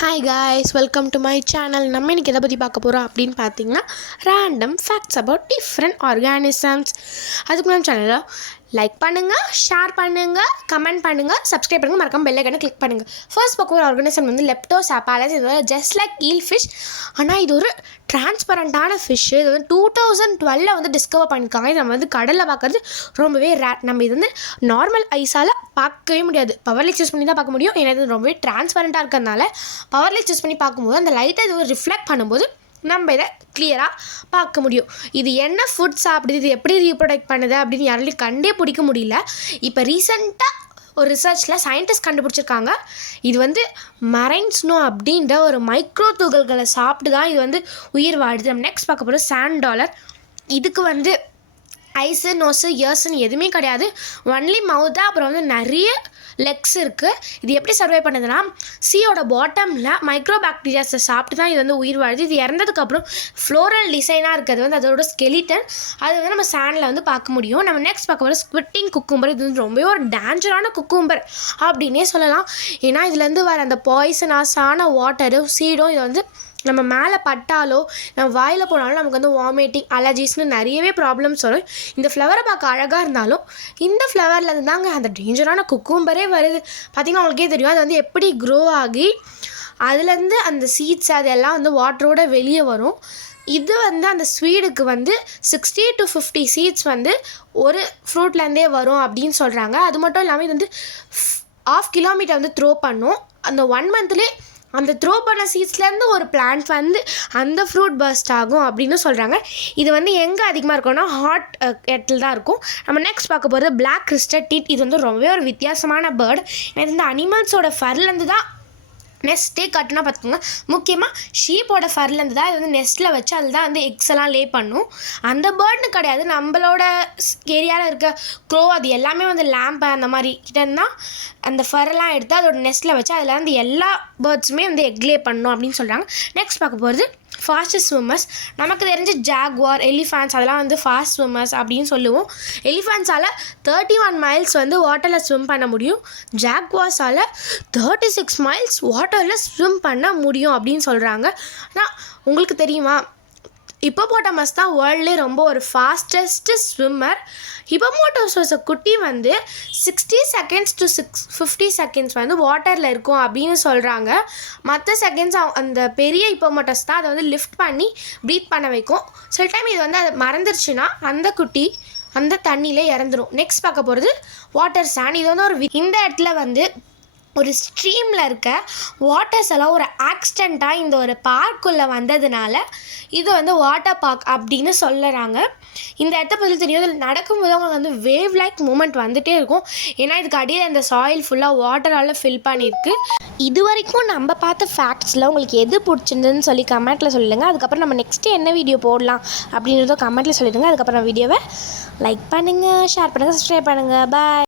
Hi guys, welcome to my channel. நம்ம இன்றைக்கி எதை பற்றி பார்க்க போகிறோம் அப்படின்னு பார்த்தீங்கன்னா, random facts about different organisms. அதுக்கு நம்ம சேனலில் லைக் பண்ணுங்கள், ஷேர் பண்ணுங்கள், கமெண்ட் பண்ணுங்கள், சப்ஸ்கிரைப் பண்ணுங்கள், மறக்காம பெல் ஐக்கனை கிளிக் பண்ணுங்கள். ஃபர்ஸ்ட் பார்க்க ஒரு ஆர்கானிசம் வந்து லெப்டோசாப்பாலஸ். இது வந்து ஜஸ்ட் லைக் ஈல் ஃபிஷ், ஆனால் இது ஒரு டிரான்ஸ்பரண்ட்டான ஃபிஷ்ஷு. இது வந்து 2012 வந்து டிஸ்கவர் பண்ணியிருக்காங்க. இது நம்ம வந்து கடலில் பார்க்குறது ரொம்பவே ரேர். நம்ம இது வந்து நார்மல் ஐஸால் பார்க்கவே முடியாது, பவர் லைட் யூஸ் பண்ணி தான் பார்க்க முடியும். ஏன்னா இது ரொம்பவே டிரான்ஸ்பரண்ட்டாக இருக்கிறதுனால பவர் லைட் யூஸ் பண்ணி பார்க்கும்போது அந்த லைட்டை இது ரிஃப்ளெக்ட் பண்ணும்போது நம்ம இதை கிளியராக பார்க்க முடியும். இது என்ன ஃபுட் சாப்பிடுது, இது எப்படி ரீப்ரொடக்ட் பண்ணுது அப்படின்னு யாராலையும் கண்டே பிடிக்க முடியல. இப்போ ரீசெண்டாக ஒரு ரிசர்ச்சில் சயின்டிஸ்ட் கண்டுபிடிச்சிருக்காங்க, இது வந்து மரைன் ஸ்னோ அப்படின்ற ஒரு மைக்ரோ துகள்களை சாப்பிட்டு தான் இது வந்து உயிர் வாழுது. நம்ம நெக்ஸ்ட் பார்க்க போகிற சாண்ட் டாலர். இதுக்கு வந்து ஐஸு, நோஸு, இயர்ஸ்ன்னு எதுவுமே கிடையாது, ஒன்லி மவுத்து. அப்புறம் வந்து நிறைய லெக்ஸ் இருக்குது. இது எப்படி சர்வை பண்ணுதுன்னா, சீயோட பாட்டமில் மைக்ரோ பாக்டீரியாஸை சாப்பிட்டு தான் இது வந்து உயிர் வாழுது. இது இறந்ததுக்கப்புறம் ஃப்ளோரல் டிசைனாக இருக்கிறது வந்து அதோட ஸ்கெலிட்டன். அது வந்து நம்ம சாண்டில் வந்து பார்க்க முடியும். நம்ம நெக்ஸ்ட் பார்க்க போகிற ஸ்குவிட்டிங் குக்கும்பர். இது வந்து ரொம்பவே ஒரு டேஞ்சரான குக்கும்பர் அப்படின்னே சொல்லலாம். ஏன்னா இதுலேருந்து வர அந்த பாய்சனாஸான வாட்டரும் சீடும் இதை வந்து நம்ம மேலே பட்டாலோ நம்ம வாயில் போனாலும் நமக்கு வந்து வாமிட்டிங், அலர்ஜிஸ்னு நிறையவே ப்ராப்ளம்ஸ் வரும். இந்த ஃப்ளவரை பார்க்க அழகாக இருந்தாலும் இந்த ஃப்ளவர்லேருந்து தாங்க அந்த டேஞ்சரான குக்கும்பரே வருது. பார்த்திங்கன்னா உங்களுக்கே தெரியும், அது வந்து எப்படி க்ரோ ஆகி அதுலேருந்து அந்த சீட்ஸ் அதெல்லாம் வந்து வாட்டரோட வெளியே வரும். இது வந்து அந்த ஸ்வீடுக்கு வந்து 60 to 50 சீட்ஸ் வந்து ஒரு ஃப்ரூட்லேருந்தே வரும் அப்படின்னு சொல்கிறாங்க. அது மட்டும் இல்லாமல் இது வந்து 1/2 கிலோமீட்டர் வந்து த்ரோ பண்ணும். அந்த 1 மந்த்லேயே அந்த த்ரோ பண்ண சீட்ஸ்லேருந்து ஒரு பிளான்ட் வந்து அந்த ஃப்ரூட் பர்ஸ்ட் ஆகும் அப்படின்னு சொல்கிறாங்க. இது வந்து எங்கே அதிகமாக இருக்கும்னா ஹாட் இடத்துல தான் இருக்கும். நம்ம நெக்ஸ்ட் பார்க்க போகிறது பிளாக் கிறிஸ்டட் டீட். இது வந்து ரொம்பவே ஒரு வித்தியாசமான பேர்டு. இது இந்த அனிமல்ஸோட ஃபர்லேருந்து தான் நெஸ்ட்டே கட்டுனா பார்த்துக்கோங்க. முக்கியமாக ஷீப்போட ஃபர்லேருந்து தான் இது வந்து நெஸ்ட்டில் வச்சு அதில் தான் வந்து எக்ஸ் எல்லாம் லே பண்ணும். அந்த பேர்டுன்னு கிடையாது, நம்மளோட ஏரியாவில் இருக்க க்ரோ அது எல்லாமே வந்து லேம்பு அந்த மாதிரி கிட்டேருந்தான் அந்த ஃபரெல்லாம் எடுத்து அதோட நெஸ்ட்டில் வச்சு அதில் வந்து எல்லா பேர்ட்ஸுமே வந்து எக் லே பண்ணணும் அப்படின்னு சொல்கிறாங்க. நெக்ஸ்ட் பார்க்க போகிறது ஃபாஸ்டஸ்ட் ஸ்விம்மர்ஸ். நமக்கு தெரிஞ்ச ஜாக்வார், எலிஃபேண்ட்ஸ் அதெல்லாம் வந்து ஃபாஸ்ட் ஸ்விம்மர்ஸ் அப்படின்னு சொல்லுவோம். எலிஃபேண்ட்ஸால் 31 மைல்ஸ் வந்து வாட்டரில் ஸ்விம் பண்ண முடியும். ஜாக்வார்ஸால் 36 மைல்ஸ் வாட்டரில் ஸ்விம் பண்ண முடியும் அப்படின்னு சொல்கிறாங்க. ஆனால் உங்களுக்கு தெரியுமா, ஹிப்போபோட்டமஸ் தான் வேர்ல்ட்லேயே ரொம்ப ஒரு ஃபாஸ்டஸ்ட்டு ஸ்விம்மர். ஹிப்போபோட்டமஸ் குட்டி வந்து 60 செகண்ட்ஸ் to 50 செகண்ட்ஸ் வந்து வாட்டரில் இருக்கும் அப்படின்னு சொல்கிறாங்க. மற்ற செகண்ட்ஸ் அந்த பெரிய ஹிப்போபோட்டமஸ் தான் அதை வந்து லிஃப்ட் பண்ணி ப்ரீத் பண்ண வைக்கும். சில டைம் இது வந்து அது மறந்துருச்சுன்னா அந்த குட்டி அந்த தண்ணியிலே இறந்துடும். நெக்ஸ்ட் பார்க்க போகிறது வாட்டர் சாண்ட். இது வந்து இந்த இடத்துல வந்து ஒரு ஸ்ட்ரீமில் இருக்க வாட்டர்ஸ் எல்லாம் ஒரு ஆக்சிடெண்ட்டாக இந்த ஒரு பார்க்குள்ளே வந்ததுனால இது வந்து வாட்டர் பார்க் அப்படின்னு சொல்லுறாங்க. இந்த இடத்த பற்றி தெரியும், இதில் நடக்கும்போது அவங்களுக்கு வந்து வேவ் லைக் மூமெண்ட் வந்துகிட்டே இருக்கும். ஏன்னா இதுக்கு அடியில் அந்த சாயில் ஃபுல்லாக வாட்டரால் ஃபில் பண்ணியிருக்கு. இது வரைக்கும் நம்ம பார்த்த ஃபேக்ட்ஸில் உங்களுக்கு எது பிடிச்சிருந்ததுன்னு சொல்லி கமெண்ட்டில் சொல்லுங்கள். அதுக்கப்புறம் நம்ம நெக்ஸ்ட்டு என்ன வீடியோ போடலாம் அப்படின்றத கமெண்ட்டில் சொல்லிடுங்க. அதுக்கப்புறம் வீடியோவை லைக் பண்ணுங்கள், ஷேர் பண்ணுங்கள், சப்ஸ்கிரைப் பண்ணுங்கள். பாய்.